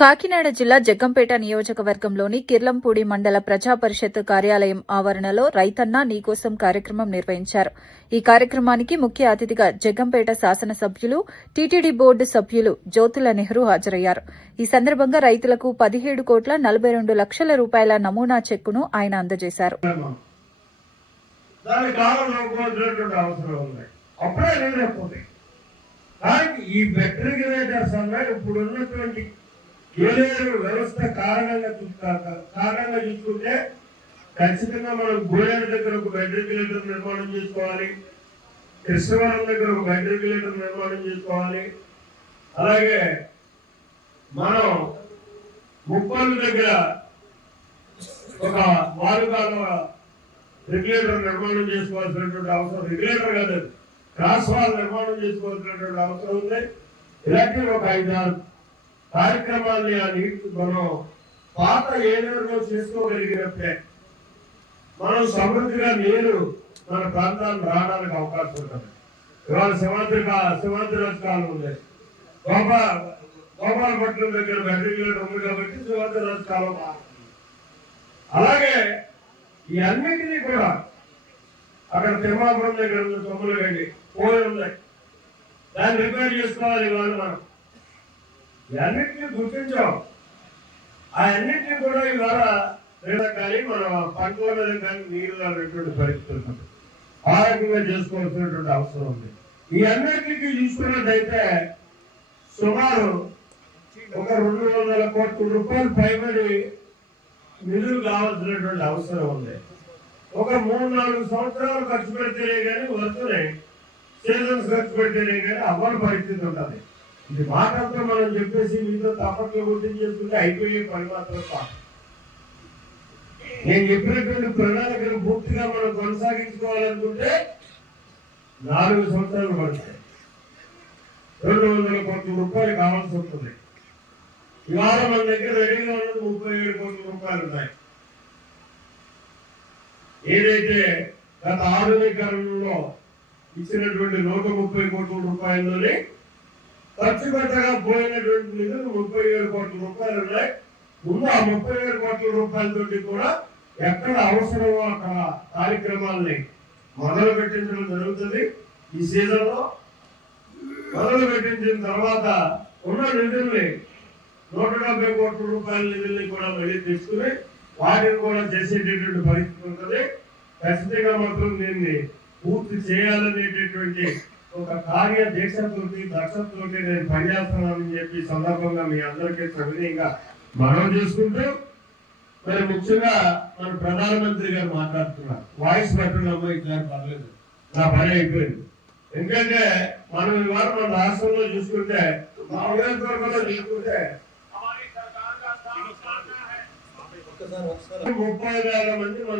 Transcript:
కాకినాడ జిల్లా జగ్గంపేట నియోజకవర్గంలోని కిర్లంపూడి మండల ప్రజా పరిషత్ కార్యాలయం ఆవరణలో రైతన్న నీకోసం కార్యక్రమం నిర్వహించారు. ఈ కార్యక్రమానికి ముఖ్య అతిథిగా జగ్గంపేట శాసనసభ్యులు, టీటీడీ బోర్డు సభ్యులు జ్యోతుల నెహ్రూ హాజరయ్యారు. ఈ సందర్భంగా రైతులకు 17,42,00,000 రూపాయల నమూనా చెక్కును ఆయన అందజేశారు. ఏలేరు వ్యవస్థ కారణంగా చూసుకుంటే ఖచ్చితంగా మనం గోడేరు దగ్గర ఒక మెట్రికులేటర్ నిర్మాణం చేసుకోవాలి, కృష్ణవరం దగ్గర ఒక మెట్రికులేటర్ నిర్మాణం చేసుకోవాలి, అలాగే మనం ముప్పలు దగ్గర ఒక వారుకాల రెగ్యులేటర్ నిర్మాణం చేసుకోవాల్సినటువంటి అవసరం, రెగ్యులేటర్ కాదు క్రాస్ వాల్ నిర్మాణం చేసుకోవాల్సినటువంటి అవసరం ఉంది. ఇలాంటి ఒక 5-6 కార్యక్రమాన్ని మనం పాత ఏలూరులో చేసుకోగలిగినప్పుడే మనం సమృద్ధిగా నీరు మన ప్రాంతానికి రావడానికి అవకాశం ఉంటుంది. ఇవాళ సింహాద్రి రాజకాలం ఉంది, గోపాలపట్నం దగ్గర మెట్రికులేటర్ ఉంది కాబట్టి సింహాద్రి రాజకాలం. అలాగే ఈ అన్నిటినీ కూడా అక్కడ తిమ్మాపురం దగ్గర ఉన్న సొమ్ములు వెళ్ళి పోయి ఉన్నాయి, దాన్ని రిపేర్ చేసుకోవాలి. ఇవాళ మనం అన్నింటినీ గుర్తించాం. ఆ అన్నింటినీ కూడా ఇవాళ కానీ మన పంటల మీద కానీ నీళ్ళు అనేటువంటి పరిస్థితులు ఆ రకంగా చేసుకోవాల్సినటువంటి అవసరం ఉంది. ఈ అన్నింటికి చూసుకున్నట్టయితే సుమారు ఒక 200 కోట్ల రూపాయలు పైబడి నిధులు కావాల్సినటువంటి అవసరం ఉంది. ఒక 3-4 సంవత్సరాలు ఖర్చు పెడితేనే కానీ వస్తున్నాయి, సీజన్స్ ఖర్చు పెడితేనే కానీ అవ్వని పరిస్థితి ఉంటుంది. ఇది మాటంతా మనం చెప్పేసి మీతో తప్పట్లు గుర్తించేసుకుంటే అయిపోయే పని మాత్రం కాదు. నేను చెప్పినటువంటి ప్రణాళికను పూర్తిగా మనం కొనసాగించుకోవాలనుకుంటే 4 సంవత్సరాలు పడతాయి, 200 కోట్ల రూపాయలు కావాల్సి ఉంటుంది. ఇవాళ మన దగ్గర రెడీగా ఉన్నది 37 కోట్ల రూపాయలు ఉన్నాయి. ఏదైతే గత ఆధునీకరణలో ఇచ్చినటువంటి 130 కోట్ల రూపాయల్లోనే ఖర్చు పెట్టగా పోయినటువంటి నిధులు 37 కోట్ల రూపాయలు ఉన్నాయి. ముందు ఆ 37 కోట్ల రూపాయలతోటి కూడా ఎక్కడ అవసరమో అక్కడ కార్యక్రమాలని మొదలు పెట్టించడం జరుగుతుంది. ఈ సీజన్లో మొదలు పెట్టించిన తర్వాత ఉన్న నిధుల్ని 170 కోట్ల రూపాయల నిధుల్ని కూడా మళ్ళీ తీసుకుని వాటిని కూడా చేసేటటువంటి పరిస్థితి ఉంటుంది. ఖచ్చితంగా మాత్రం దీన్ని పూర్తి చేయాలనేటటువంటి ఒక కార్య దీక్షతోటి దక్షతతోటి నేను పనిచేస్తున్నానని చెప్పి సందర్భంగా మీ అందరికీ సవినయంగా మనం చేసుకుంటూ, మరి ముఖ్యంగా మన ప్రధానమంత్రి గారు మాట్లాడుతున్నారు. వాయిస్ పెట్టండి అమ్మాయి గారు, పర్లేదు, నా పని అయిపోయింది. ఎందుకంటే మనం ఇవాళ మన రాష్ట్రంలో చూసుకుంటే, మా నియోజకవర్గంలో చూసుకుంటే 30,000 మంది మన